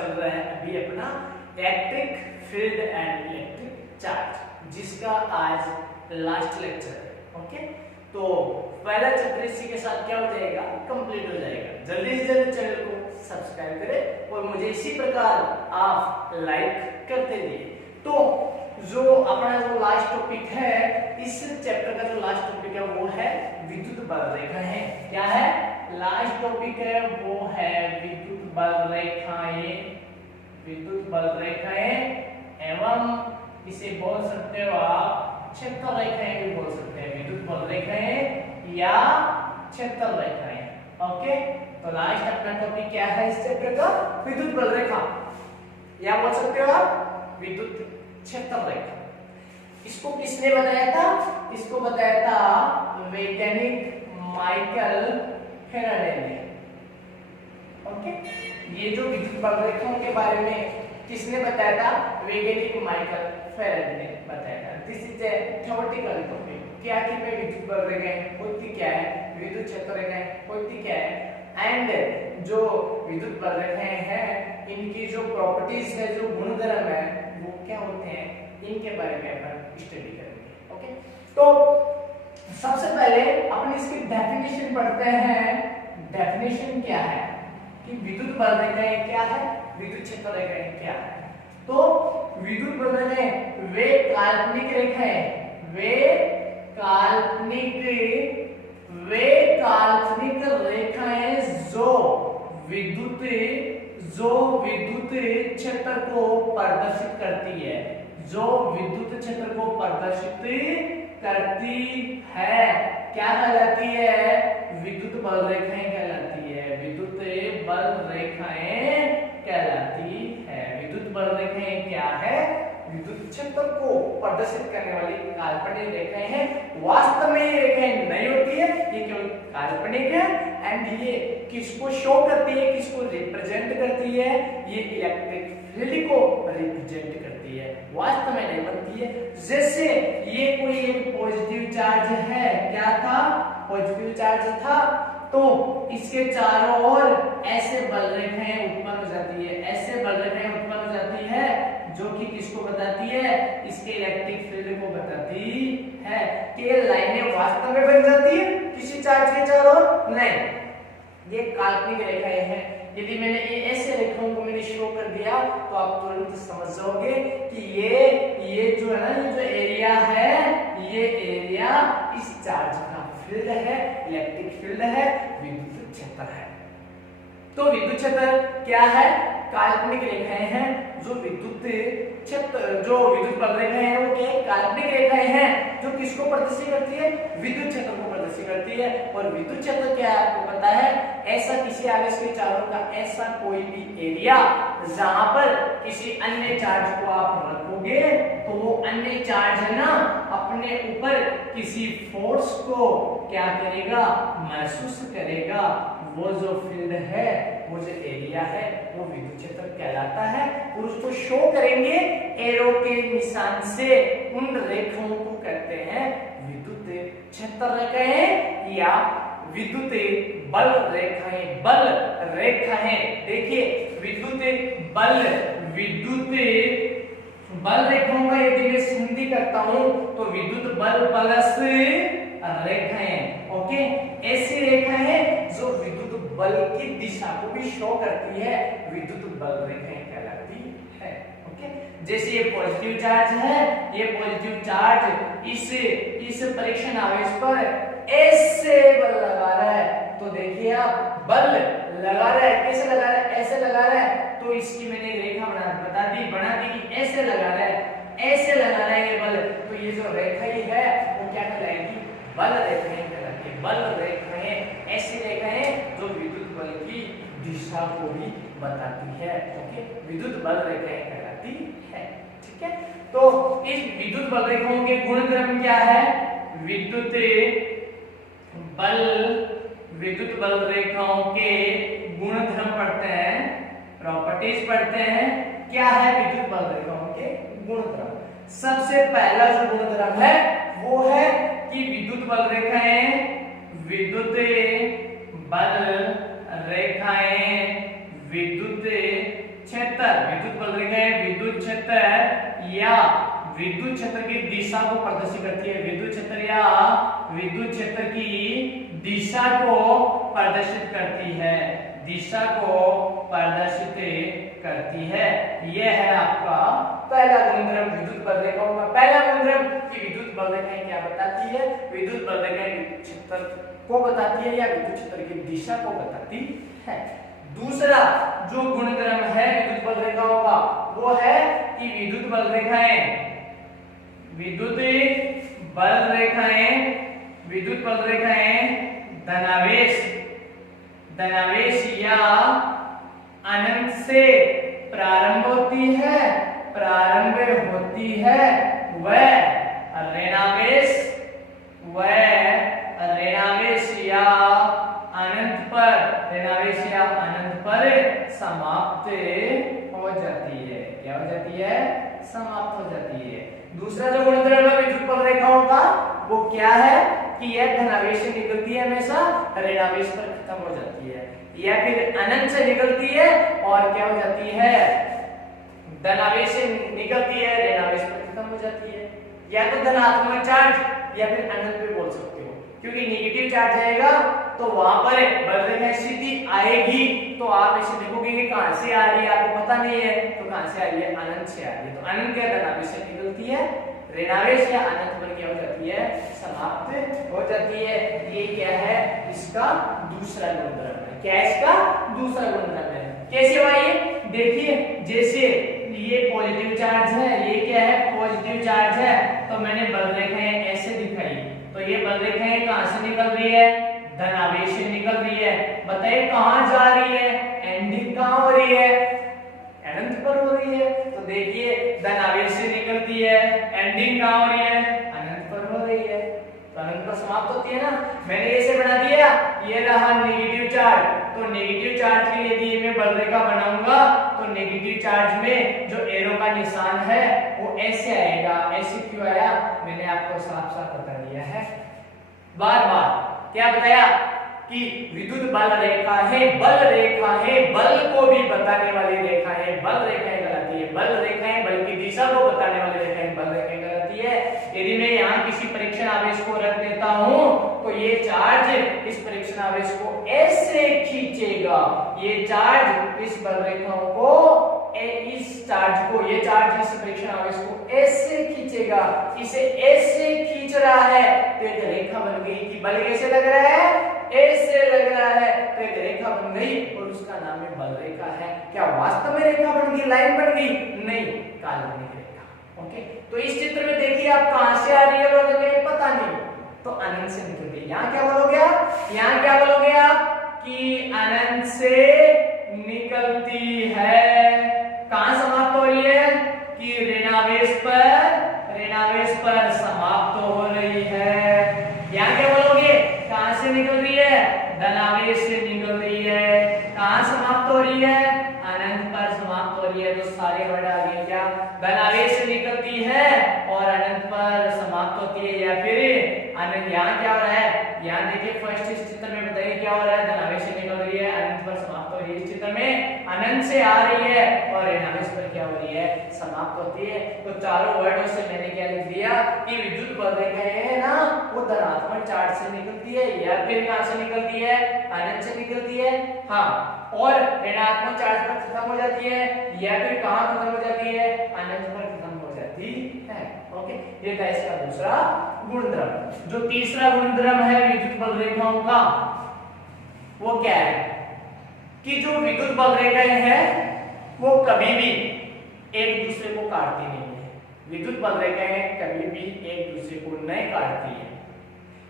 चल रहा है अभी अपना electric field and electric charge, जिसका आज लास्ट लेक्चर है। ओके, तो पहला चैप्टर इसी के साथ क्या हो जाएगा, कंप्लीट हो जाएगा। जल्दी से जल्दी चैनल को सब्सक्राइब करें और मुझे इसी प्रकार आप लाइक करते रहिए। तो जो अपना जो लास्ट टॉपिक है, इस चैप्टर का जो लास्ट टॉपिक है वो है विद्युत बल रेखाएं। क्या है लास्ट टॉपिक है, वो है विद्युत बल रेखाएं। विद्युत बल रेखाएं एवं इसे बोल सकते हो आप क्षेत्र रेखाएं भी बोल सकते हैं, विद्युत बल रेखाएं या क्षेत्र रेखाएं। ओके, तो लास्ट अपना टॉपिक क्या है इस चैप्टर का, विद्युत बल रेखा या बोल सकते हो आप विद्युत क्षेत्र रेखा। इसको किसने बताया था, इसको बताया था वैज्ञानिक माइकल फैराडे ने। ओके, ये जो विद्युत बल रेखाओं के बारे में किसने बताया था, वैज्ञानिक माइकल फैराडे ने बताया था। This is a theoretical topic. क्या कि मैं विद्युत बल रेखाएं होती क्या है, विद्युत क्षेत्र रेखाएं होती क्या है, एंड जो विद्युत बल रेखाएं हैं इनकी जो प्रॉपर्टीज है, जो गुणधर्म है वो क्या होते हैं, इनके बारे में अपन स्टडी करेंगे। ओके, तो सबसे पहले अपन इसकी डेफिनेशन पढ़ते हैं। डेफिनेशन क्या है कि विद्युत बल रेखाएं क्या है, विद्युत क्षेत्र रेखाएं क्या है। तो विद्युत बल रेखाएं वे काल्पनिक रेखाएं, वे काल्पनिक रेखाएं जो विद्युत क्षेत्र को प्रदर्शित करती है, जो विद्युत क्षेत्र को प्रदर्शित करती है, क्या कहलाती है, विद्युत बल रेखाएं कहलाती है, विद्युत बल रेखाएं कहलाती है। विद्युत बल रेखाएं क्या है, विद्युत क्षेत्र को प्रदर्शित करने वाली काल्पनिक रेखाएं हैं। वास्तव में ये रेखाएं नहीं होती है, ये केवल काल्पनिक है, एंड ये किसको शो करती है, किसको रिप्रेजेंट करती है, ये इलेक्ट्रिक फील्ड को रिप्रेजेंट करती है, वास्तव में नहीं बनती है। जैसे ये कोई एक पॉजिटिव चार्ज है, क्या था, पॉजिटिव चार्ज था, तो इसके चारों ओर ऐसे बल रेखाएं उत्पन्न हो जाती है, ऐसे बल रेखाएं उत्पन्न हो जाती है जो कि किसको बताती है, इसके इलेक्ट्रिक फील्ड को बताती है। कि ये लाइनें वास्तव में बन जाती है किसी चार्ज के चारों ओर, नहीं, ये काल्पनिक रेखाएं हैं। यदि मैंने ये ऐसे रेखाओं को मैंने शो कर दिया तो आप तुरंत समझ जाओगे कि ये जो है ना, ये जो एरिया है, ये एरिया इस चार्ज का फील्ड है, इलेक्ट्रिक फील्ड है, विद्युत क्षेत्र है। तो विद्युत क्षेत्र क्या है, काल्पनिक रेखाएं हैं जो विद्युत क्षेत्र, जो विद्युत बल रेखाएं हैं वो क्या, काल्पनिक रेखाएं हैं जो किसको प्रदर्शित करती है, विद्युत क्षेत्र को प्रदर्शित करती है। और विद्युत क्षेत्र क्या है आपको पता है, ऐसा किसी आवेश के चारों का ऐसा कोई भी एरिया जहां पर किसी अन्य चार्ज को आप रखोगे तो वो अन्य चार्ज है ना अपने ऊपर किसी फोर्स को क्या करेगा, महसूस करेगा। वो जो फील्ड है, वो जो एरिया है, वो विद्युत क्षेत्र कहलाता है। और उसको शो करेंगे एरो के निशान से, उन रेखाओं को कहते हैं विद्युत क्षेत्र रेखाएं या विद्युत बल रेखाएं। बल रेखाएं, देखिए विद्युत बल रेखाओं का यदि मैं संधि करता हूं तो विद्युत बल प्लस रेखाएं। ओके, ऐसी रेखाएं जो विद्युत बल की दिशा को भी शो करती है, विद्युत बल रेखाएं कहलाती है। ओके, जैसे ये पॉजिटिव चार्ज है, ये पॉजिटिव चार्ज इस परीक्षण आवेश पर ऐसे बल लगा रहा है, तो देखिए आप बल लगा रहा है, कैसे लगा रहा है, ऐसे लगा रहा है, तो इसकी मैंने रेखा बना दी कि ऐसे लगा रहा है, ऐसे लगा रहा है ये बल, तो ये जो रेखा ही है वो क्या कहलाएगी, बल रेखाएं कहलाती है। बल रेखाएं ऐसी रेखाएं जो विद्युत बल की दिशा को भी बताती है। ओके, विद्युत बल रेखाएं कहलाती है। ठीक है, तो इस विद्युत बल रेखाओं के गुणधर्म क्या है, विद्युत बल रेखाओं के गुणधर्म पढ़ते हैं, प्रॉपर्टीज पढ़ते हैं। क्या है विद्युत बल रेखाओं के गुणधर्म, सबसे पहला जो गुणधर्म है वो है कि विद्युत बल रेखाएं विद्युत क्षेत्र विद्युत क्षेत्र की दिशा को प्रदर्शित करती है। विद्युत क्षेत्र या विद्युत क्षेत्र की दिशा को प्रदर्शित करती है, दिशा को प्रदर्शित करती है। यह है आपका पहला गुणधर्म विद्युत बल रेखाओं का। पहला गुणधर्म कि विद्युत बल रेखाएं क्या बताती है, विद्युत बल रेखाएं विद्युत क्षेत्र को बताती है या विद्युत क्षेत्र की दिशा को बताती है। दूसरा जो गुणधर्म है विद्युत बल रेखाओं का वो है कि विद्युत बल रेखाएं धनावेश या अनंत से प्रारंभ होती है व ऋणावेश या अनंत पर समाप्त हो जाती है। क्या हो जाती है? समाप्त हो जाती है। दूसरा जो गुणधर्म है विद्युत बल रेखाओं का वो क्या है कि यह धनावेश से निकलती है हमेशा, ऋणावेश पर खत्म हो जाती है, या फिर अनंत से निकलती है और क्या हो जाती है, धनावेश से निकलती है, ऋणावेश पर खत्म हो जाती है। या तो धनात्मक चार्ज या फिर अनंत पे बोल सकते हो, क्योंकि नेगेटिव चार्ज आएगा तो वहां पर बल रेखा स्थिति आएगी तो आप ऐसे देखोगे कि कहां से आ रही है आपको पता नहीं है, तो कहां से आ रही है, अनंत से आ रही है। तो अनंत क्या धनावेश से निकलती है, ऋणावेश या अनंत पर क्या हो जाती है, समाप्त हो जाती है। ये क्या है, इसका दूसरा गुणधर्म है। क्या इसका दूसरा गुणधर्म है? कैसे भाई? देखिए जैसे ये पॉजिटिव चार्ज है, ये क्या है, पॉजिटिव चार्ज है, तो मैंने बल रेखाएं ऐसे दिखाई, तो ये बल रेखाएं कहां से निकल रही है, धनावेश से निकल रही है। बताइए कहां जा रही है, एंडिंग कहां हो रही है, अनंत पर हो रही है। तो देखिए धनावेश से निकलती है, एंडिंग कहां हो रही है, अनंत पर हो रही है, तो अनंत पर समाप्त होती है ना। मैंने ऐसे बना दिया, ये रहा नेगेटिव चार्ज, तो नेगेटिव चार्ज के लिए यदि मैं बल रेखा बनाऊंगा तो नेगेटिव चार्ज में जो एरो का निशान है वो ऐसे आएगा। ऐसे क्यों आया, मैंने आपको साफ साफ बता दिया है, बार बार क्या बताया कि विद्युत बल रेखा है, बल को भी बताने वाली रेखा है, बल रेखाएं कहलाती है, बल रेखाएं बल की दिशा को बताने वाली रेखाएं बल रेखाएं कहलाती है। यदि मैं यहाँ किसी परीक्षण आवेश को रख देता हूँ तो ये चार्ज इस परीक्षण आवेश को ऐसे खींचेगा, ये चार्ज इस बल रेखाओं को, इस चार्ज को, ये चार्ज इस परीक्षण आवेश को ऐसे खींचेगा, इसे ऐसे खींच रहा है तो एक रेखा बन गई। कि बल कैसे लग रहा है, ऐसे लग रहा है, तो एक रेखा बन गई और उसका नाम है बल रेखा है। क्या वास्तव में रेखा बन गई, लाइन बन गई? नहीं, काल्पनिक रेखा। ओके, तो इस चित्र में देखिए आप कहां से आ रही है बल रेखा, पता नहीं, तो अनंत से निकल गई। यहाँ क्या बोलोगे आप, यहाँ क्या बोलोगे आप कि अनंत से निकलती है, कहां समाप्त हो रही है कि ऋणावेश पर समाप्त हो रही है। यहाँ क्या बोलोगे, कहां से निकल रही है, धनावेश से निकल रही है, कहां समाप्त हो रही है, अनंत पर समाप्त हो रही है। तो सारे वर्ड आ गए, क्या धनावेश से निकलती है और अनंत पर समाप्त होती है, या फिर अनंत। यहाँ क्या हो रहा है, यहाँ देखिए फर्स्ट इस चित्र में बताइए क्या हो रहा है, धनावेश से निकल रही है, अनंत पर समाप्त हो रही है। इस चित्र में अनंत से आ रही है और ऋणावेश पर क्या हो रही है, समाप्त होती है। तो चारों वर्डों से मैंने क्या लिख दिया कि विद्युत बल रेखाएं है ना, वो धनात्मक चार्ज से निकलती है या फिर कहां से निकलती है, अनंत से निकलती है, हाँ, और ऋणात्मक चार्ज पर खत्म हो जाती है, या फिर कहां खत्म हो जाती है, अनंत पर खत्म हो जाती है। ओके, ये था इसका दूसरा गुणधर्म। जो तीसरा गुणधर्म है विद्युत बल रेखाओं का वो क्या है कि जो विद्युत बल रेखाएं हैं वो कभी भी एक दूसरे को काटती नहीं है। विद्युत बल रेखाएं कभी भी एक दूसरे को नहीं काटती है।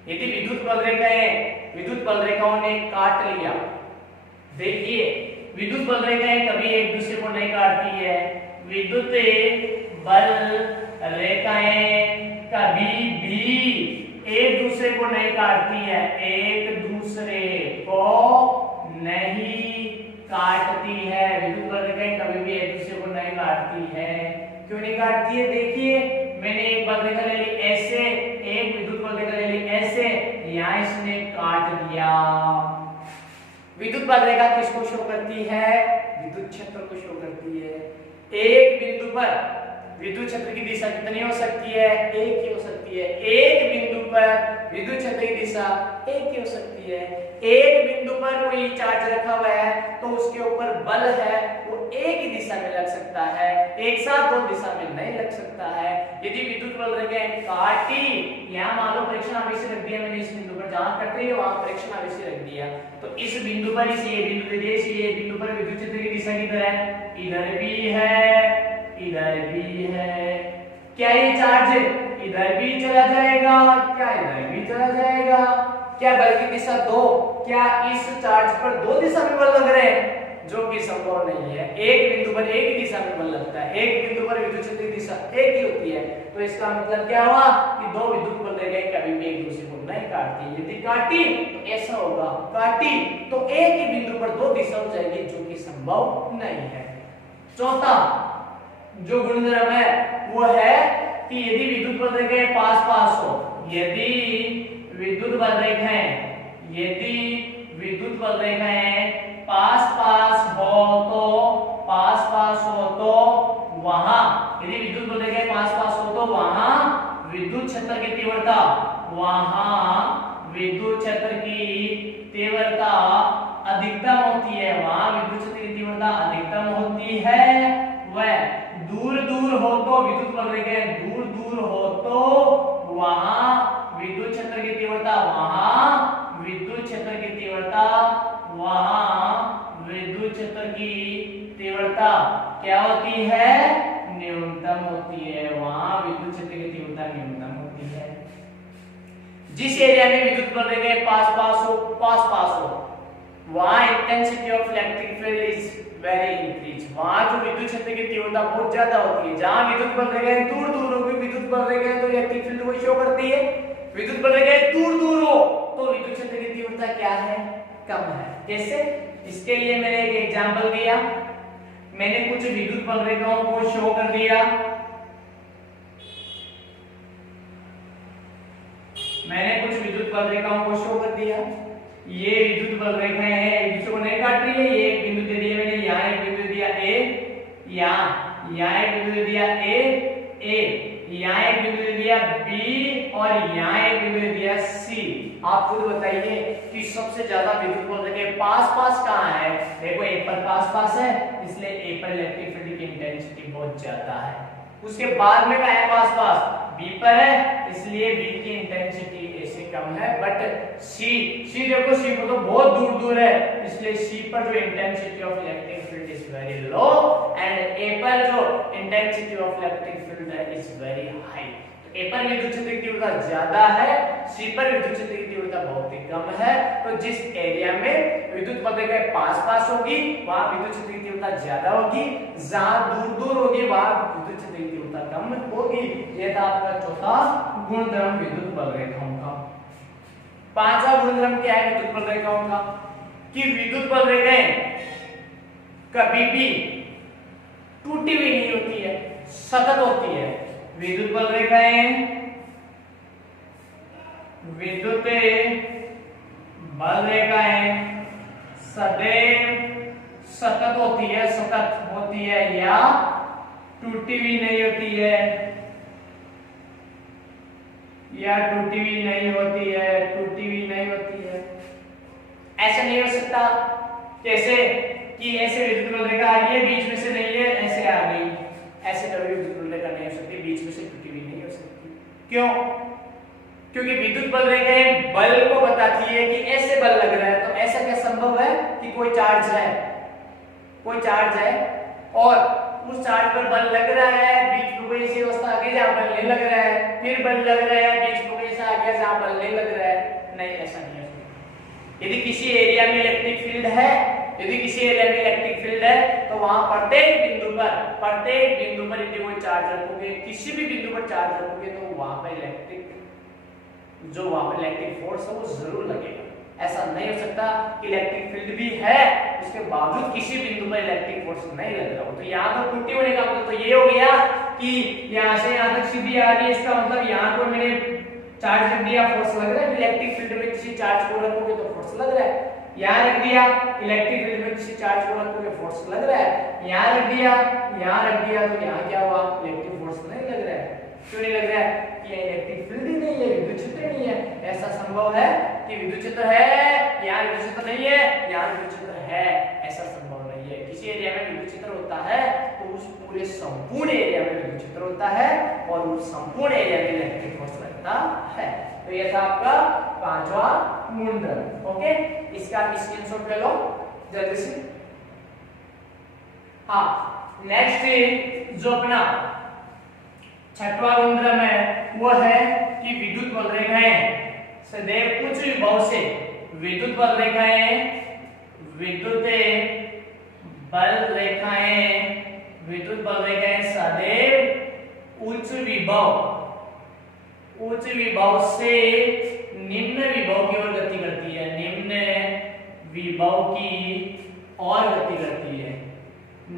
यदि विद्युत बल रेखाओं ने काट लिया, देखिए विद्युत बल रेखाएं कभी एक दूसरे को नहीं काटती है। विद्युत बल रेखाएं कभी भी एक दूसरे को नहीं काटती है, एक दूसरे को नहीं काटती है। विद्युत बल रेखाएं कभी भी एक दूसरे को नहीं काटती है। क्यों नहीं काटती है, देखिए मैंने एक बल रेखा ले ली ऐसे, एक विद्युत बल रेखा ले ली ऐसे, यहाँ इसने काट दिया। विद्युत बल रेखा किसको शो करती है, विद्युत क्षेत्र को शो करती है। एक बिंदु पर विद्युत क्षेत्र की दिशा कितनी हो सकती है? एक ही हो सकती है। एक बिंदु पर विद्युत क्षेत्र की दिशा एक ही हो सकती है। एक बिंदु पर कोई चार्ज रखा हुआ है तो उसके ऊपर बल है वो एक ही दिशा में लग सकता है, एक साथ दो दिशा में नहीं लग सकता है। यदि विद्युत बल रहेगा काटी, यहाँ मान लो परीक्षण आवेश रख दिया मैंने इस बिंदु पर, जहां कट रही है वहां परीक्षण आवेश रख दिया, तो इस बिंदु पर इस ये बिंदु दे दिया, इस ये बिंदु पर विद्युत क्षेत्र की दिशा किधर है? इधर भी है, इधर भी है। क्या ये चार्ज इधर भी चला जाएगा? क्या इधर भी चला जाएगा? क्या बल की दिशा दो? क्या इस चार्ज पर दो दिशा में बल लग रहे हैं? जो कि संभव नहीं है। एक बिंदु पर एक ही दिशा में बल लगता है, एक बिंदु पर विद्युत क्षेत्र की दिशा एक ही होती है। तो इसका मतलब क्या हुआ कि दो विद्युत बल रह गए, कभी भी एक दूसरे को नहीं काटती। यदि काटी तो ऐसा होगा, काटी तो एक ही बिंदु पर दो दिशा हो जाएगी, जो कि संभव नहीं है। चौथा जो गुणधर्म है वो है कि यदि विद्युत बल रेखाएं पास पास हो, यदि विद्युत बल रेखाएं पास पास हो तो वहां, यदि विद्युत बल रेखाएं पास पास हो तो वहां विद्युत क्षेत्र की तीव्रता, अधिकतम होती है। वहां विद्युत क्षेत्र की तीव्रता अधिकतम होती है। वह दूर दूर हो तो विद्युत बल रेखाएं दूर दूर हो तो वहां विद्युत क्षेत्र की तीव्रता, क्या होती है? न्यूनतम होती है। वहां विद्युत क्षेत्र की तीव्रता न्यूनतम होती है। जिस एरिया में विद्युत बल रेखाएं पास पास हो वहां intensity of electric field is very increase. वहां जो विद्युत क्षेत्र की तीव्रता बहुत ज्यादा होती है। जहां विद्युत बल रेखाएं दूर दूर होगी, विद्युत बल रेखाएं तो इलेक्ट्रिक फील्ड को शो करती है। विद्युत बल रेखाएं दूर दूर हो तो विद्युत क्षेत्र की तीव्रता क्या है? कम है। कैसे? इसके लिए मैंने एक एग्जांपल दिया, मैंने कुछ विद्युत बल रेखाओं को शो कर दिया, ये विद्युत बल रेखाएं हैं, एक दूसरे को नहीं काट रही है। ये एक बिंदु दे दिया मैंने, यहाँ एक बिंदु दे दिया ए, यहाँ एक बिंदु दे दिया ए, यहाँ एक बिंदु दे दिया बी और यहाँ एक बिंदु दे दिया सी। आप खुद बताइए कि सबसे ज्यादा विद्युत बल रेखाएं पास पास कहाँ है? देखो ए पर पास पास है, इसलिए ए पर इलेक्ट्रिक फील्ड की इंटेंसिटी बहुत ज्यादा है। उसके बाद में कहाँ है पास पास? बी पर है, इसलिए बी की इंटेंसिटी ए से कम है। बट सी देखो, सी पर तो बहुत दूर दूर है, इसलिए सी पर जो intensity of electric field is very low and A पर जो इंटेंसिटी ऑफ इलेक्ट्रिक फील्ड है इज वेरी हाई। तो ए पर विद्युत क्षेत्र की तीव्रता ज्यादा है, सी पर विद्युत क्षेत्र की तीव्रता बहुत ही कम है। तो जिस एरिया में विद्युत बल रेखाएं पास पास होगी वहां विद्युत क्षेत्र की तीव्रता ज्यादा होगी, जहां दूर दूर होगी वहां विद्युत क्षेत्र की तीव्रता कम होगी। ये था आपका चौथा गुणधर्म विद्युत बल रेखाओं का। पांचवा गुणधर्म क्या है विद्युत बल रेखाओं का? कि विद्युत बल रेखाएं कभी भी टूटी हुई नहीं होती है, सतत होती है। विद्युत बल रेखाएं सदैव सतत होती है या टूटी हुई नहीं होती है, टूटी हुई नहीं होती है। ऐसा नहीं हो सकता। कैसे? कि ऐसे विद्युत बल रेखा आ रही है, बीच में से नहीं है, ऐसे आ गई, ऐसे कभी विद्युत बल रेखा नहीं हो सकती, बीच में से टूटी हुई नहीं हो सकती। क्यों? क्योंकि विद्युत बल रेखाएं बल को बताती है कि ऐसे बल लग रहा है। तो ऐसा क्या संभव है कि कोई चार्ज है और उस चार्ज पर बल लग रहा है, बीच में कोई ऐसी अवस्था आ गई जहां बल नहीं लग रहा है, फिर बल लग रहा है, बीच में कोई ऐसा आ गया जहां बल नहीं लग रहा है? नहीं, ऐसा नहीं हो सकता। यदि किसी एरिया में इलेक्ट्रिक फील्ड है, तो वहां प्रत्येक बिंदु पर यदि कोई चार्ज रखोगे, किसी भी बिंदु पर चार्ज रखोगे, तो वहां पर इलेक्ट्रिक फोर्स है वो जरूर लगेगा। ऐसा नहीं हो सकता कि इलेक्ट्रिक फील्ड भी है उसके बावजूद किसी बिंदु पर इलेक्ट्रिक फोर्स नहीं लग रहा हो। तो यहाँ तो टूटी होने का मतलब तो ये हो गया कि यहाँ से यहाँ तक सीधी आ रही है, इसका मतलब यहाँ पर मैंने चार्ज रख दिया, फोर्स लग रहा है। इलेक्ट्रिक फील्ड में किसी चार्ज को रखोगे तो फोर्स लग रहा है। यहाँ रख दिया, इलेक्ट्रिक फील्ड में किसी चार्ज को रखोगे फोर्स लग रहा है। यहाँ रख दिया तो यहाँ क्या हुआ? इलेक्ट्रिक फोर्स नहीं लग रहा है। क्यों नहीं लग रहा है? कि इलेक्ट्रिक फील्ड ही नहीं है, विद्युत क्षेत्र नहीं है। ऐसा संभव है कि विद्युत क्षेत्र है, यहाँ विद्युत क्षेत्र नहीं है, यहाँ विद्युत क्षेत्र है, ऐसा संभव नहीं है। किसी एरिया में विद्युत क्षेत्र होता है तो उस पूरे संपूर्ण एरिया में विद्युत क्षेत्र होता है और उस संपूर्ण एरिया में इलेक्ट्रिक फोर्स लगता है। तो ये था आपका पांचवा गुणधर्म। ओके, इसका स्क्रीनशॉट ले लो जल्दी से। हाँ, नेक्स्ट जो अपना छठवां गुणधर्म है वो है कि विद्युत बल रेखाएं सदैव उच्च विभव से विद्युत बल रेखाएं सदैव उच्च विभव से निम्न विभव की ओर गति करती है। निम्न विभव की ओर गति करती है।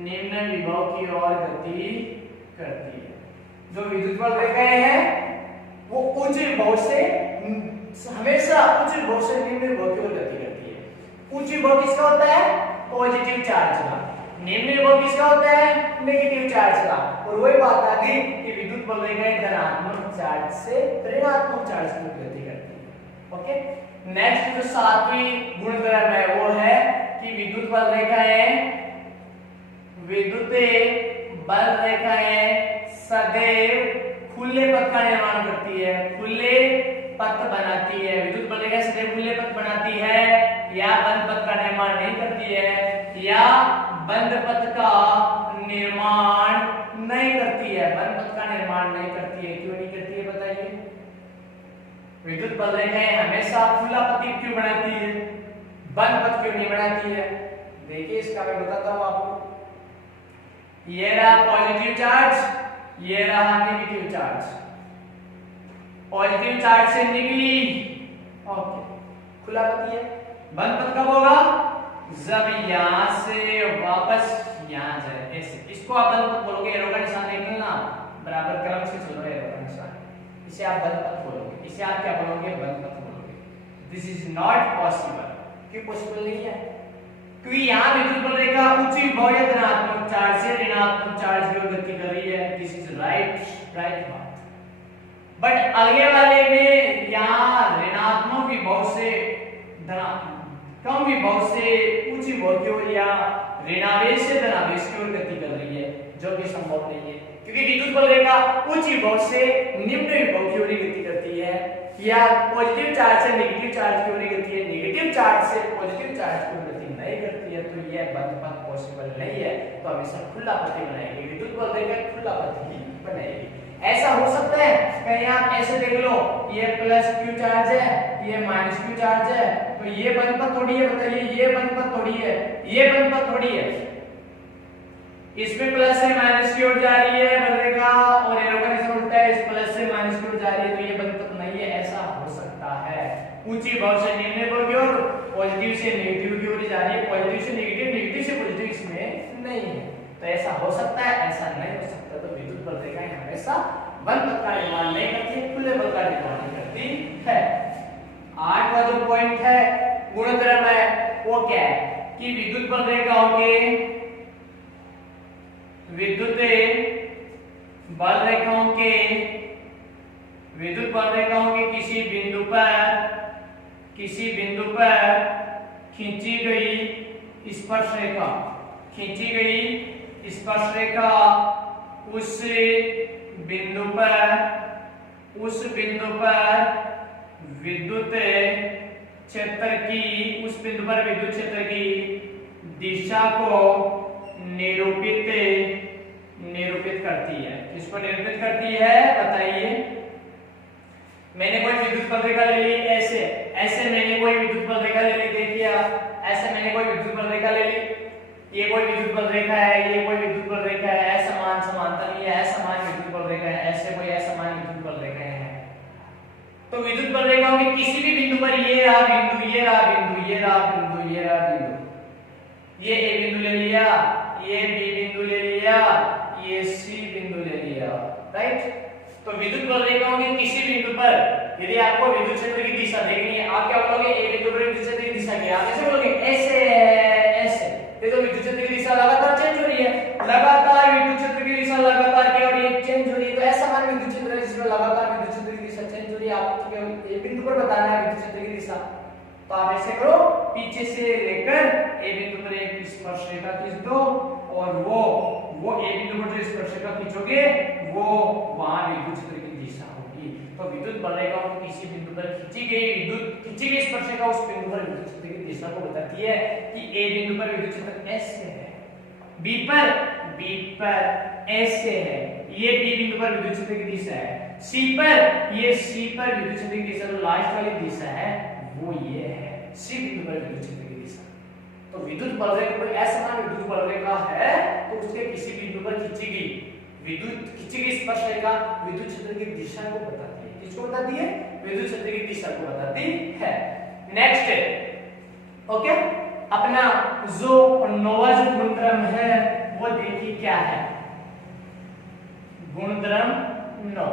निम्न विभव की ओर गति करती है। जो विद्युत बल रेखाएं हैं वो उच्च विभव से हमेशा उच्च विभव से निम्न विभव की ओर गति करती है। उच्च विभव किसका होता है? पॉजिटिव चार्ज का। निम्न विभव किसका होता है? नेगेटिव चार्ज का। और वही बात आ गई कि विद्युत बल रेखाएं धनात्मक चार्ज से ऋणात्मक चार्ज की ओर गति करती है। ओके, नेक्स्ट जो सातवीं गुणधर्म है वो है कि विद्युत बल रेखाएं सदैव खुले पथ का निर्माण करती है। खुले पथ बनाती है। विद्युत बल रेखाएं सदैव खुले पथ बनाती है या बंद पथ का निर्माण नहीं करती है, या बंद पथ का निर्माण नहीं करती है। बंद पथ का निर्माण नहीं करती है। क्यों नहीं करती है बताइए? विद्युत बल रेखाएं हमेशा खुला पथ क्यों बनाती है, बंद पथ क्यों नहीं बनाती है? देखिए इसका मैं बताता हूं आपको। ये रहा पॉजिटिव चार्ज, ये रहा नेगेटिव चार्ज। पॉजिटिव चार्ज से निकली, ओके, खुला पथ है। बंद पथ कब होगा? जब यहां से वापस यहां जाए, ऐसे। इसको आप बंद पथ बोलोगे। एरो का निशान देख लेना, बराबर क्रम से चलो। एरो का निशान, इसे आप बंद पथ बोलोगे। इसे आप क्या बोलोगे? बंद पथ बोलोगे। This is not possible. क्यों पॉसिबल नहीं है? क्योंकि यहाँ विद्युत बल रेखा उच्च विभव या धनात्मक चार्ज से ऋणात्मक चार्ज की ओर गति कर रही है। दिस इज राइट बात। बट आगे वाले में यहाँ ऋणात्मक विभव से कम विभव से उच्च विभव की ओर या ऋणावेश से धनावेश की ओर गति कर रही है, जो कि संभव नहीं है। क्योंकि विद्युत बल रेखा उच्च विभव से निम्न विभव की ओर गति करती है, या पॉजिटिव चार्ज से नेगेटिव चार्ज की ओर गति है, नेगेटिव चार्ज से पॉजिटिव चार्ज की ओर गति नहीं करती है। तो यह बंद पथ पॉसिबल नहीं है। तो हमेशा खुला पथ ही बनाएगी। विद्युत बल रेखा खुला पथ ही बनाएगी। ऐसा हो सकता है कहीं आप ऐसे देख लो, ये प्लस क्यू चार्ज है, ये माइनस क्यू चार्ज है, तो ये बंद पथ थोड़ी है। बताइए, ये बंद पथ थोड़ी है, ये बंद पथ थोड़ी है। इसमें प्लस से माइनस की ओर जा रही है बल रेखा, और एरो का निशान उल्टा है, इस प्लस से माइनस की ओर जा रही है, तो ये बंद पथ नहीं है। ऐसा हो सकता है। ऊंची विभव से निम्न विभव की ओर, पॉजिटिव से नेगेटिव की ओर जा रही है, पॉजिटिव से नेगेटिव, नेगेटिव से पॉजिटिव इसमें नहीं है। तो ऐसा हो सकता है, ऐसा नहीं हो सकता। तो विद्युत बल रेखाएं हमेशा बंद पथ का निर्माण नहीं करती है, खुले पथ का निर्माण करती है। आठवां जो पॉइंट है गुणधर्म है वो क्या है कि विद्युत बल रेखाओं के किसी बिंदु पर खींची गई स्पर्श रेखा उस बिंदु पर विद्युत क्षेत्र की दिशा को निरूपित करती है। किसको निरूपित करती है बताइए? मैंने कोई विद्युत बल रेखा ले ली, ऐसे मैंने कोई विद्युत बल रेखा ले ली, देखिए ऐसे मैंने कोई विद्युत बल रेखा ले ली, ये कोई विद्युत बल रेखा है, ये कोई विद्युत बल रेखा है, असमान समांतर, ये असमान विद्युत बल रेखा है, ऐसे कोई असमान विद्युत बल रेखा है। तो विद्युत बल रेखाओं के किसी भी बिंदु पर ये रहा बिंदु, ये रहा बिंदु, ये रहा बिंदु, ये रहा बिंदु, ये ए बिंदु ले लिया, ये बी बिंदु ले लिया, ये सी बिंदु ले लिया, राइट। तो विद्युत बल रेखाओं के किसी बिंदु पर यदि आपको विद्युत क्षेत्र की दिशा देखनी है, आप क्या बोलोगे? ए बिंदु पर विद्युत क्षेत्र की दिशा क्या? आप ऐसे बोलोगे, ऐसे ऐसे। ये तो विद्युत क्षेत्र की दिशा लगातार चेंज हो रही है, लगातार विद्युत क्षेत्र की दिशा लगातार क्या हो रही है? चेंज हो रही है। आप ऐसे करो, पीछे से लेकर ए बिंदु पर एक स्पर्शरेखा खींच दो और वो ए बिंदु पर जो स्पर्शरेखा खींचोगे वो वहां विद्युत क्षेत्र की दिशा होगी। तो विद्युत बलरेखा को किसी बिंदु पर खींची गई स्पर्शरेखा उस बिंदु पर विद्युत क्षेत्र की दिशा को बताती है कि ए बिंदु पर विद्युत क्षेत्र ऐसे है, बी पर ऐसे है, ये बी बिंदु पर विद्युत क्षेत्र की दिशा है, सी पर विद्युत क्षेत्र की दिशा जो लास्ट वाली दिशा है वो ये है, सी बिंदु पर विद्युत क्षेत्र की दिशा। तो विद्युत बलरेखा कोई असमान विद्युत बलरेखा है तो उसके किसी बिंदु पर खींची गई स्पर्शरेखा विद्युत क्षेत्र की दिशा को बताती है। किसको बताती है? विद्युत क्षेत्र की दिशा को बताती है। नेक्स्ट, ओके, अपना जो नौवां जो गुणधर्म है वो देखिए क्या है। गुणधर्म 9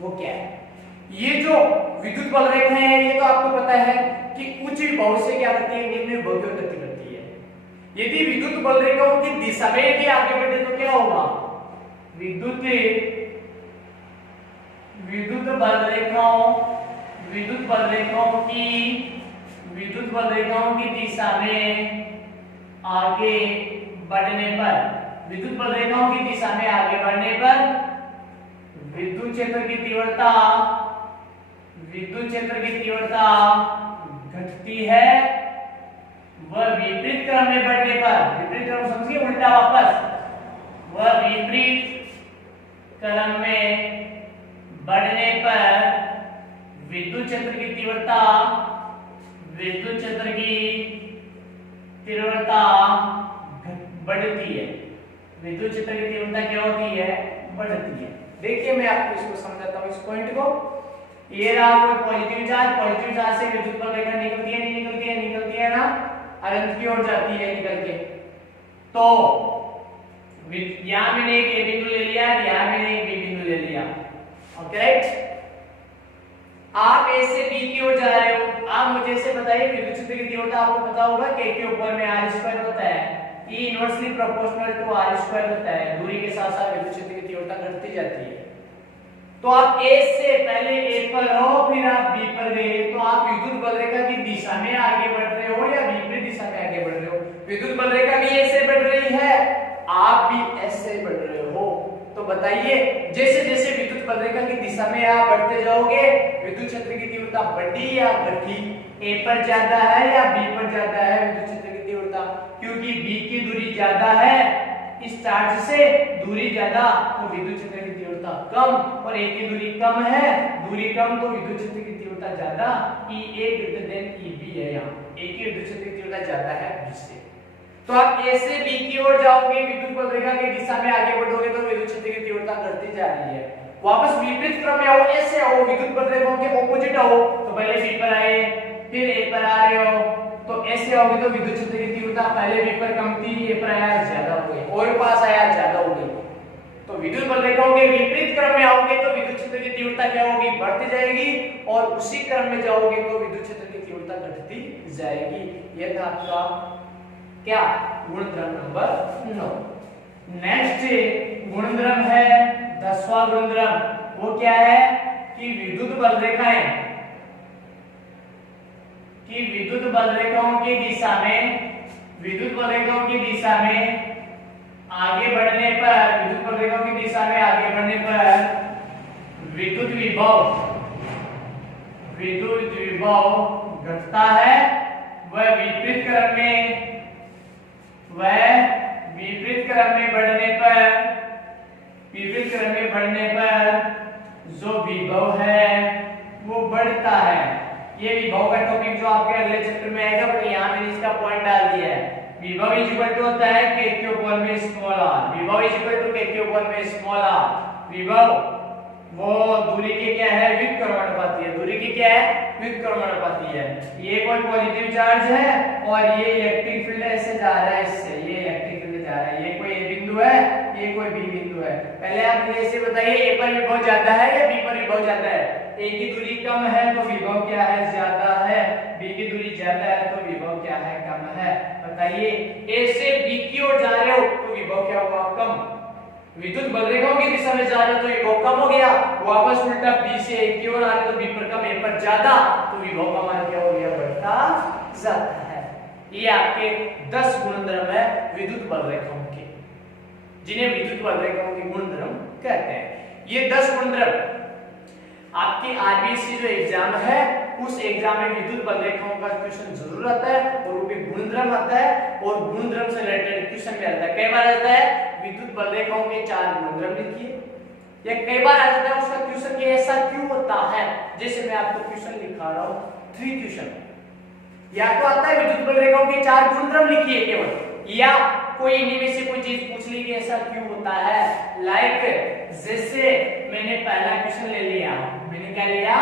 वो क्या है? ये जो विद्युत बलरेखा है ये तो आपको पता है कि उच्च विभव से क्या करती है, निम्न विभव की ओर गति करती है। यदि विद्युत बलरेखाओं की दिशा में यदि आगे बढ़े तो क्या होगा? विद्युत बलरेखाओं की दिशा में आगे बढ़ने पर विद्युत क्षेत्र की तीव्रता घटती है। वह विपरीत क्रम में बढ़ने पर, विपरीत क्रम समझिए उल्टा वापस, वह विपरीत क्रम में बढ़ने पर विद्युत क्षेत्र की तीव्रता बढ़ती है। विद्युत क्षेत्र की तीव्रता क्या होती है? बढ़ती है। देखिए मैं आपको इसको समझाता हूं, इस पॉइंट को। ये रहा कोई पॉजिटिव चार्ज से विद्युत बलरेखा निकलती है ना, अनंत की ओर जाती है निकल के। तो यहां मैंने एक ए बिंदु ले लिया, यहां मैंने एक बी बिंदु ले लिया, ओके राइट। आप ए से बी की ओर जा रहे हो, आप मुझे से बताइए विद्युत क्षेत्र की तीव्रता आपको पता होगा के के ऊपर में r² होता है, E inversely proportional to r² होता है। दूरी के साथ साथ विद्युत क्षेत्र की तीव्रता घटती जाती है। तो आप ए से पहले ए पर हो फिर आप बी पर गए तो आप विद्युत बलरेखा की दिशा में आगे बढ़ रहे हो या विपरीत दिशा में आगे बढ़ रहे हो? विद्युत बलरेखा भी ऐसे बढ़ रही है, आप भी ऐसे बढ़ रहे हो। तो बताइए जैसे जैसे विद्युत बलरेखा की दिशा में आप बढ़ते जाओगे विद्युत क्षेत्र की तीव्रता बढ़ी या घटी? ए पर ज्यादा है या बी पर ज्यादा है विद्युत क्षेत्र की तीव्रता? क्योंकि बी की दूरी ज्यादा है, इस चार्ज से दूरी ज्यादा तो विद्युत क्षेत्र की तीव्रता कम, और ए की दूरी कम है, दूरी कम तो विद्युत क्षेत्र की तीव्रता ज्यादा। EA ग्रेटर देन EB है, यहाँ ए की विद्युत क्षेत्र की तीव्रता ज्यादा है बी से। तो आप ए से बी की ओर जाओगे, विद्युत बलरेखा की दिशा में आगे बढ़ोगे तो विद्युत क्षेत्र की तीव्रता घटती जा रही है। वापस विपरीत क्रम में आओ, ऐसे आओ, विद्युत बलरेखाओं के ऑपोजिट आओ, तो पहले बी पर आए फिर ए पर आ रहे हो, तो ऐसे आओगे तो विद्युत क्षेत्र की तीव्रता पहले बी पर कम थी, ए पर आया ज्यादा हो गई, और पास आया ज्यादा हो गई। तो विद्युत बलरेखाओं के विपरीत क्रम में आओगे तो विद्युत क्षेत्र की तीव्रता क्या होगी? बढ़ती जाएगी, और उसी क्रम में जाओगे तो विद्युत क्षेत्र की तीव्रता घटती जाएगी। यह था आपका क्या? गुणधर्म नंबर 9। नेक्स्ट गुणधर्म है 10वां गुणधर्म। वो क्या है कि विद्युत बलरेखाओं की दिशा में आगे बढ़ने पर विद्युत विभव घटता है। वह विपरीत क्रम में बढ़ने पर जो विभव है वो बढ़ता है। ये विभव का टॉपिक जो आपके अगले चैप्टर में आएगा, बट यहाँ मैंने इसका पॉइंट डाल दिया है। विभव इज इक्वल टू होता है के के ऊपर में स्मॉल r, विभव इज इक्वल टू के के ऊपर में स्मॉल r। विभव वो दूरी की क्या है? व्युत्क्रमणानुपाती है। दूरी की क्या है? व्युत्क्रमणानुपाती है। ये कोई पॉजिटिव चार्ज है और ये इलेक्ट्रिक फील्ड ऐसे जा रहा है, इससे ये इलेक्ट्रिक फील्ड जा रहा है। ये कोई ए बिंदु है, ये कोई बी बिंदु है। पहले आप मुझे ऐसे बताइए ए पर विभव ज्यादा है या बी पर विभव ज्यादा है? ए की दूरी कम है तो विभव क्या है? ज्यादा है। बी की दूरी ज्यादा है तो विभव क्या है? कम है। बताइए ए से बी की ओर जा रहे हो तो विभव क्या होगा? कम। विद्युत बल रेखाओं की दिशा में जा रहे हो तो ये बहुत कम हो गया, वापस उल्टा बी से ए की ओर आ रहे तो बी पर कम ए पर ज्यादा, तो विभव का मान क्या हो गया, बढ़ता जाता है। ये आपके 10 गुणधर्म है विद्युत बल रेखाओं के, जिन्हें विद्युत बल रेखाओं के गुणधर्म कहते हैं। ये 10 गुणधर्म आपके आरबीएससी जो एग्जाम है उस एग्जाम में विद्युत बल रेखाओं का क्वेश्चन जरूर आता है और वो भी गुणधर्म आता है और गुणधर्म से रिलेटेड क्वेश्चन भी आता है। कई बार आता है विद्युत बल रेखाओं के 4 गुणधर्म लिखिए, या कई बार आ जाता है उसका क्वेश्चन कि ऐसा क्यों होता है, जैसे मैं आपको क्वेश्चन लिखा रहा हूं 3 क्वेश्चन, या तो आता है विद्युत बल रेखाओं के 4 गुणधर्म लिखिए केवल, या कोई इन्हीं में से कोई चीज पूछ ली कि ऐसा क्यों होता है। लाइक जैसे मैंने पहला क्वेश्चन ले लिया, मैंने क्या लिया,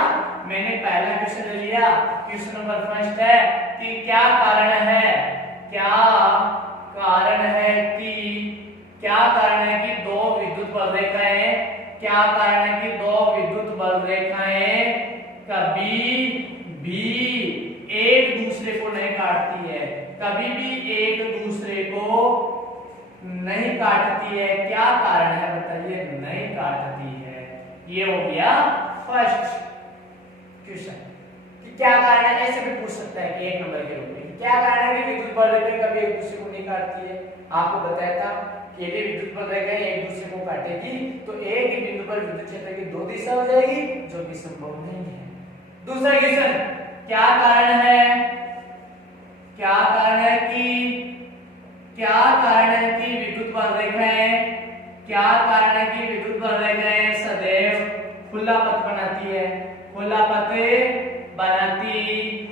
मैंने पहला क्वेश्चन ले लिया, क्वेश्चन नंबर फर्स्ट है कि क्या कारण है, क्या कारण है कि, क्या कारण है कि दो विद्युत बल रेखाएं, क्या कारण है कि दो विद्युत बल रेखाएं कभी भी एक दूसरे को नहीं काटती है, कभी भी एक दूसरे को नहीं काटती है, क्या कारण है बताइए, नहीं काटती है। ये हो गया फर्स्ट क्वेश्चन कि क्या कारण है, ऐसे भी पूछ सकता है कि 1 नंबर के रूप में क्या कारण है कि विद्युत बल रेखाएं कभी एक दूसरे को नहीं काटती है। आपको बताया था कि यदि विद्युत बल रेखाएं एक दूसरे को काटेगी तो एक ही बिंदु पर विद्युत क्षेत्र की 2 दिशा हो जाएगी, जो कि संभव नहीं है। दूसरा क्वेश्चन, क्या कारण है, क्या कारण है कि, क्या कारण है कि विद्युत बल रेखाएं, क्या कारण है कि विद्युत बल रेखाएं सदैव खुला पथ बनाती है, खुला पथ बनाती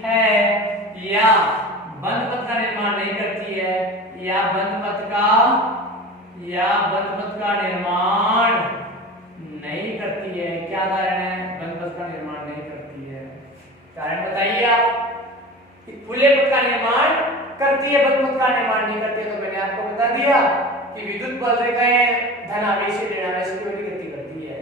है, या बंद पथ का निर्माण नहीं करती है, या बंद पथ का, या बंद पथ का निर्माण नहीं करती है। क्या कारण है बंद पथ का निर्माण नहीं करती है, कारण बताइए आप। खुले पथ का निर्माण करती है, बंद पथ का निर्माण नहीं करती है। तो मैंने आपको बता दिया कि विद्युत बल रेखाएं धनावेश से ऋणावेश की ओर गति करती है,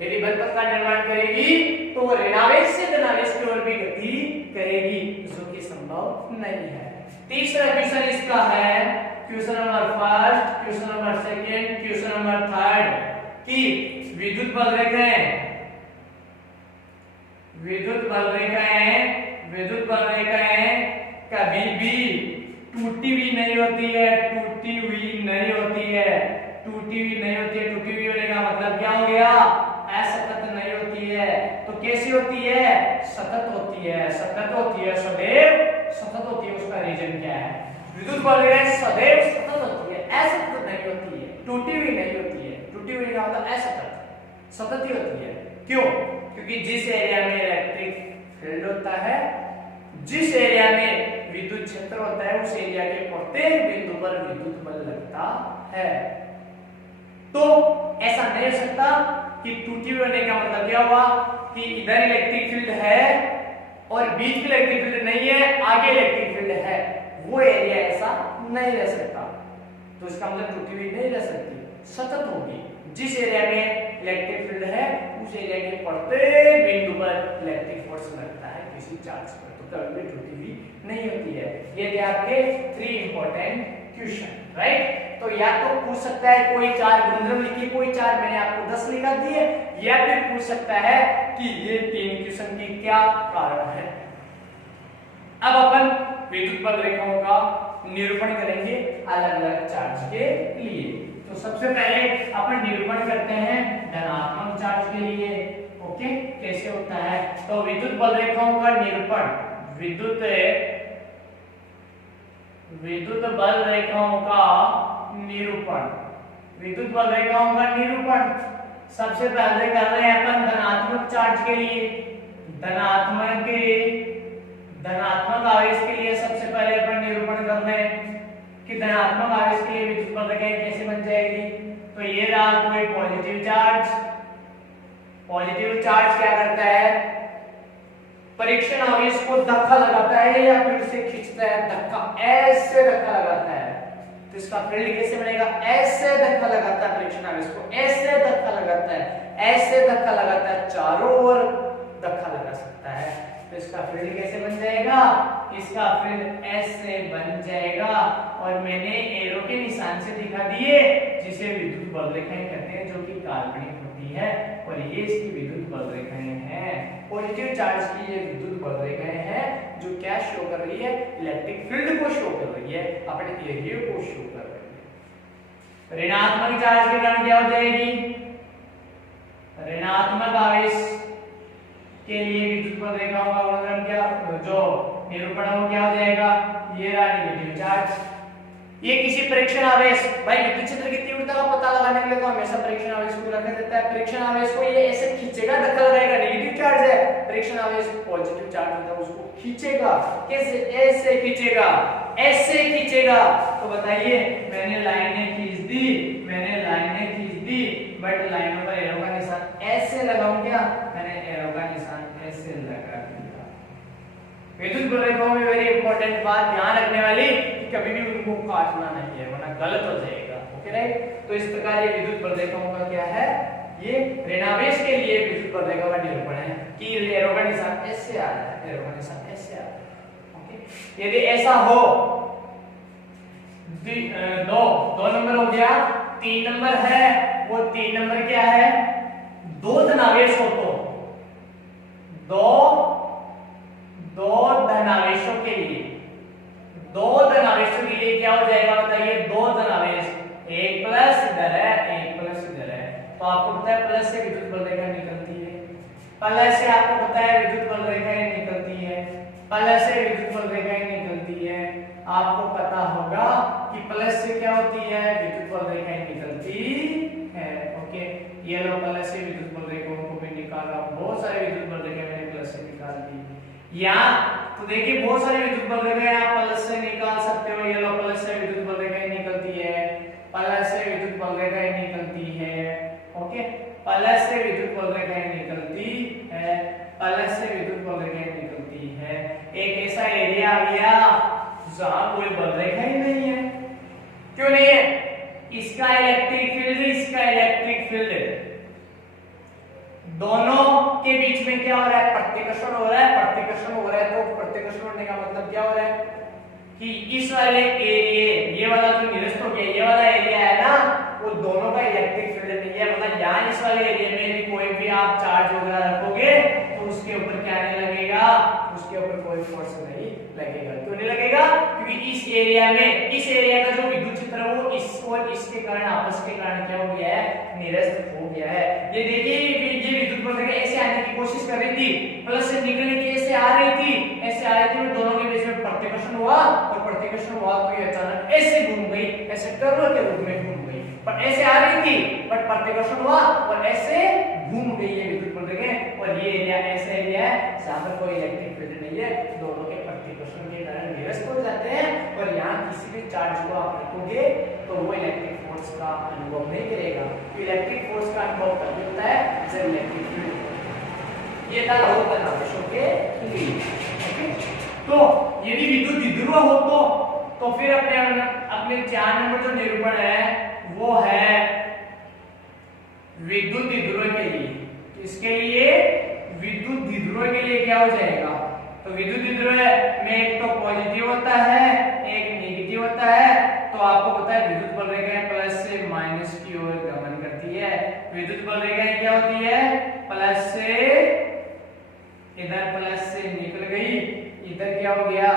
यदि बंद पथ का निर्माण करेगी तो वो ऋणावेश से धनावेश की ओर भी गति करेगी, जो कि संभव नहीं है। तीसरा क्वेश्चन इसका है question number first, question number second, question number third कि विद्युत बल रेखाएं, विद्युत बल रेखाएं, विद्युत बल रेखाएं कभी भी टूटी हुई नहीं होती है, टूटी हुई नहीं होती है, टूटी हुई नहीं होती है। टूटी हुई होने का मतलब क्या हो गया, असतत नहीं होती है। तो कैसी होती है, सतत होती है, सतत होती है, सदैव सतत होती है। उसका रीजन क्या है, विद्युत बल रेखाएं सदैव सतत होती है, असतत नहीं होती है, टूटी हुई नहीं होती है। टूटी हुई का मतलब असतत, सतत ही होती है। क्यों, क्योंकि जिस एरिया में इलेक्ट्रिक फील्ड होता है, जिस एरिया में विद्युत क्षेत्र होता है, उस एरिया के प्रत्येक बिंदु पर विद्युत बल लगता है। तो ऐसा नहीं हो सकता कि टूटी हुई होने का मतलब क्या हुआ कि इधर इलेक्ट्रिक फील्ड है और बीच में इलेक्ट्रिक फील्ड नहीं है, आगे इलेक्ट्रिक फील्ड है, वो एरिया ऐसा नहीं रह सकता। तो इसका मतलब टूटी हुई नहीं रह सकती, सतत होगी। जिस एरिया में इलेक्ट्रिक फील्ड है उस एरिया के प्रत्येक बिंदु पर इलेक्ट्रिक फोर्स लगता है किसी चार्ज पर, तो कभी भी टूटी हुई नहीं होती है। ये थे आपके 3 इंपॉर्टेंट क्वेश्चन, राइट। तो या तो पूछ सकता है कोई 4 गुणधर्म लिखिए, कोई 4, मैंने आपको 10 लिखा दिए, या फिर पूछ सकता है कि ये 3 क्वेश्चन की क्या कारण है। अब अपन विद्युत बल रेखाओं का निरूपण करेंगे अलग अलग चार्ज के लिए। तो सबसे पहले अपन निरूपण करते हैं धनात्मक चार्ज के लिए। ओके, कैसे होता है, तो विद्युत बल रेखाओं का निरूपण, विद्युत बल रेखाओं का निरूपण, विद्युत बल रेखाओं का निरूपण सबसे पहले कर रहे हैं अपन धनात्मक चार्ज के लिए। धनात्मक आवेश के लिए सबसे पहले अपन निरूपण कर रहे हैं कि धनात्मक आवेश के लिए विद्युत बल रेखाएं कैसे बन जाएगी। तो ये रहा कोई पॉजिटिव चार्ज, पॉजिटिव चार्ज क्या करता है, परीक्षण आवेश को धक्का लगाता है या फिर उसे खींचता है, धक्का, ऐसे धक्का लगाता है। तो इसका फील्ड कैसे बनेगा, ऐसे धक्का लगाता है परीक्षण आवेश को, ऐसे धक्का लगाता है, ऐसे धक्का लगाता है, चारों ओर धक्का लगा सकता है। तो इसका फील्ड कैसे बन जाएगा, इसका फील्ड S से बन जाएगा। और मैंने एरो के निशान से दिखा दिए जिसे विद्युत बल रेखाएं कहते हैं, जो कि काल्पनिक होती है। और ये इसकी विद्युत बल रेखाएं हैं। पॉजिटिव चार्ज की ये विद्युत बल रेखाएं हैं जो क्या शो कर रही है, इलेक्ट्रिक फील्ड को शो कर रही है, अपने एरिया को शो कर रही है। ऋणात्मक चार्ज के कारण क्या हो जाएगी, ऋणात्मक आवेश के लिए विद्युत बल रेखाओं का वर्णन क्या, जो निरूपण है वो क्या हो जाएगा, ये रहा नेगेटिव चार्ज। ये किसी परीक्षण आवेश, भाई विद्युत क्षेत्र की तीव्रता का पता लगाने के लिए तो हमेशा परीक्षण आवेश को रखा जाता है। परीक्षण आवेश को ये ऐसे खींचेगा, धक्का लगाएगा, नेगेटिव चार्ज है, परीक्षण आवेश पॉजिटिव चार्ज होता है, उसको खींचेगा। कैसे, ऐसे खींचेगा, ऐसे खींचेगा। तो बताइए, मैंने लाइनें खींच दी, मैंने लाइनें खींच दी, बट लाइनों पर एरो का निशान ऐसे लगाऊं क्या, मैंने एरो का निशान ऐसे लगा दिया। विद्युत बल रेखाओं में वेरी इंपॉर्टेंट बात ध्यान रखने वाली, कभी भी उनको काटना नहीं है वरना गलत हो जाएगा। Okay right. तो इस प्रकार ये विद्युत बल रेखाओं का क्या है, ये ऋणावेश के लिए विद्युत बल रेखा का निरूपण है कि एरो का निशान ऐसे आ रहा है, एरो का निशान ऐसे आ रहा है। ओके, यदि ऐसा हो, दो नंबर हो गया, 3 नंबर है, वो 3 नंबर क्या है, 2 धनावेश हो तो दो धनावेशों के लिए, 2 धनावेशों के लिए क्या हो जाएगा बताइए, 2 धनावेश, एक प्लस इधर है, एक प्लस इधर है। तो आपको पता है प्लस से विद्युत बल रेखा निकलती है, प्लस से आपको पता है विद्युत बल रेखाएं निकलती है, प्लस से विद्युत बल रेखाएं निकलती है। आपको पता होगा कि प्लस से क्या होती है, विद्युत बल रेखाएं निकलती है। ओके, ये लो प्लस से विद्युत बल रेखाओं को भी निकाला, बहुत सारे विद्युत बल रेखाएं मैंने प्लस से निकाल दी। यहाँ तो देखिए बहुत सारे विद्युत बल रेखाएं आप प्लस से निकाल सकते हो। ये लो प्लस से विद्युत बल रेखाएं निकलती है, प्लस से विद्युत बल रेखाएं निकलती है। ओके, प्लस से विद्युत बल रेखाएं निकलती है, प्लस से विद्युत बल रेखाएं निकलती है। एक ऐसा एरिया आ गया जहां कोई बल रेखा ही नहीं है। क्यों नहीं है, इसका इलेक्ट्रिक फील्ड, इसका इलेक्ट्रिक फील्ड, दोनों के बीच में क्या हो रहा है, प्रतिकर्षण हो रहा है, प्रतिकर्षण हो रहा है। तो प्रतिकर्षण होने का मतलब क्या हो रहा है कि इस वाले एरिया, ये वाला जो निरस्त हो गया, ये वाला एरिया है ना, वो दोनों का इलेक्ट्रिक फील्ड नहीं है। मतलब यहाँ इस वाले एरिया में यदि कोई भी आप चार्ज वगैरह रखोगे तो उसके ऊपर क्या नहीं लगेगा, उसके ऊपर कोई फोर्स नहीं लगेगा। क्यों नहीं लगेगा, क्योंकि इस एरिया में, इस एरिया का जो विद्युत क्षेत्र है वो इस और इसके कारण, आपस के कारण क्या हो गया है, निरस्त हो गया है। ये देखिए, ये विद्युत बल रेखा ऐसे आने की कोशिश कर रही थी, प्लस से निकलने की ऐसे आ रही थी, ऐसे आ रही थी, दोनों के बीच में प्रतिकर्षण हुआ, और प्रतिकर्षण हुआ तो ये अचानक ऐसे घूम गई, ऐसे टर्नर के रूप में घूम गई। पर ऐसे आ रही थी, बट प्रतिकर्षण हुआ और ऐसे घूम गई है विद्युत बल रेखा। और ये एरिया ऐसा एरिया है जहां पर कोई इलेक्ट्रिक फील्ड नहीं है, दोनों के प्रतिकर्षण के कारण निरस्त हो जाते हैं। और यहाँ किसी भी चार्ज को आप रखोगे तो वो इलेक्ट्रिक फोर्स का अनुभव नहीं करेगा। इलेक्ट्रिक फोर्स का अनुभव तभी होता है जब इलेक्ट्रिक फील्ड। ये था दो धनावेशों के लिए। ओके, तो यदि विद्युत द्विध्रुव हो तो फिर अपने 4 नंबर जो निरूपण है वो है विद्युत द्विध्रुव के लिए। इसके लिए विद्युत द्विध्रुव के लिए क्या हो जाएगा, तो विद्युत द्विध्रुव में एक तो पॉजिटिव होता है, एक नेगेटिव होता है। तो आपको पता है विद्युत बल रेखाएं प्लस से माइनस की ओर गमन करती है। विद्युत बल रेखाएं क्या होती है, प्लस से, इधर प्लस से निकल गई, इधर क्या हो गया,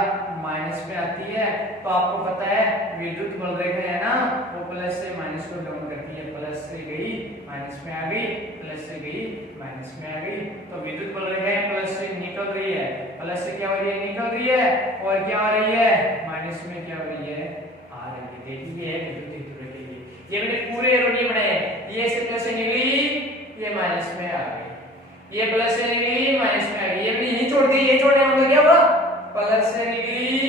माइनस में आती है। तो आपको पता है विद्युत बल रेखा है ना, वो प्लस से माइनस को गमन करती है, प्लस से गई माइनस में आ गई, प्लस से गई माइनस में आ गई। तो विद्युत बल रेखा प्लस से निकल रही है, प्लस से क्या हो रही है, निकल रही है, और क्या हो रही है, माइनस में क्या हो रही है, आ रही है। देखिए विद्युत द्विध्रुव के लिए ये मैंने पूरे एरो नहीं बनाए, ये से प्लस से निकली, ये माइनस में आ गई, ये प्लस से निकली, माइनस में आ गई, ये मैंने यही छोड़ दी, ये छोड़ने मतलब क्या हुआ, प्लस से निकली,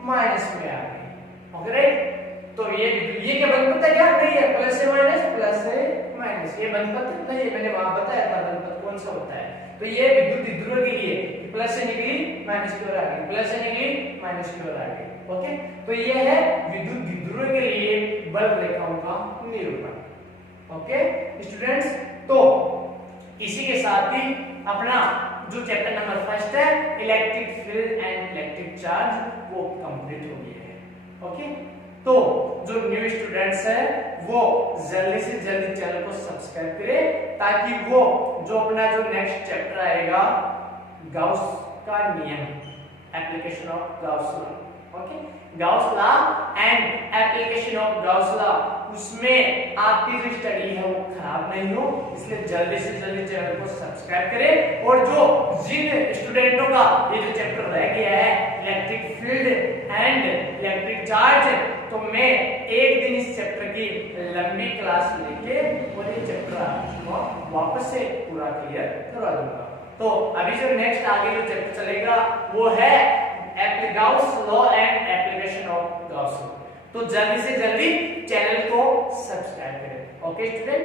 माइनस में आ गई। Okay right. तो ये क्या बनपत है, क्या नहीं है, प्लस से माइनस, प्लस से माइनस, ये बनपत नहीं है, मैंने वहां बताया था बनपत कौन सा होता है। तो ये विद्युत द्विध्रुव के लिए प्लस से निकली, माइनस की ओर आ गई, प्लस से निकली, माइनस की ओर आ गई। ओके, तो ये है विद्युत द्विध्रुव के लिए बल रेखाओं का निरूपण। ओके स्टूडेंट्स, तो इसी के साथ ही अपना जो चैप्टर नंबर फर्स्ट है electric field and electric charge वो कंप्लीट हो गया है। ओके, तो जो न्यू स्टूडेंट्स है वो जल्दी से जल्दी चैनल को सब्सक्राइब करें ताकि वो जो अपना जो नेक्स्ट चैप्टर आएगा गाउस का नियम, application of Gauss law, okay, Gauss law and application of Gauss law, उसमें आपकी जो स्टडी है वो खराब नहीं हो, इसलिए जल्दी से जल्दी चैनल को सब्सक्राइब करें। और जो जिन स्टूडेंटों का ये जो चैप्टर रह गया है electric field and electric charge, तो मैं एक दिन इस चैप्टर की लंबी क्लास लेके और ये चैप्टर आपको वापस से पूरा क्लियर करवा दूंगा। तो अभी जो नेक्स्ट आगे जो चैप्टर चलेगा वो है Gauss law and application of Gauss law. तो जल्दी से जल्दी चैनल को सब्सक्राइब करें। Okay student.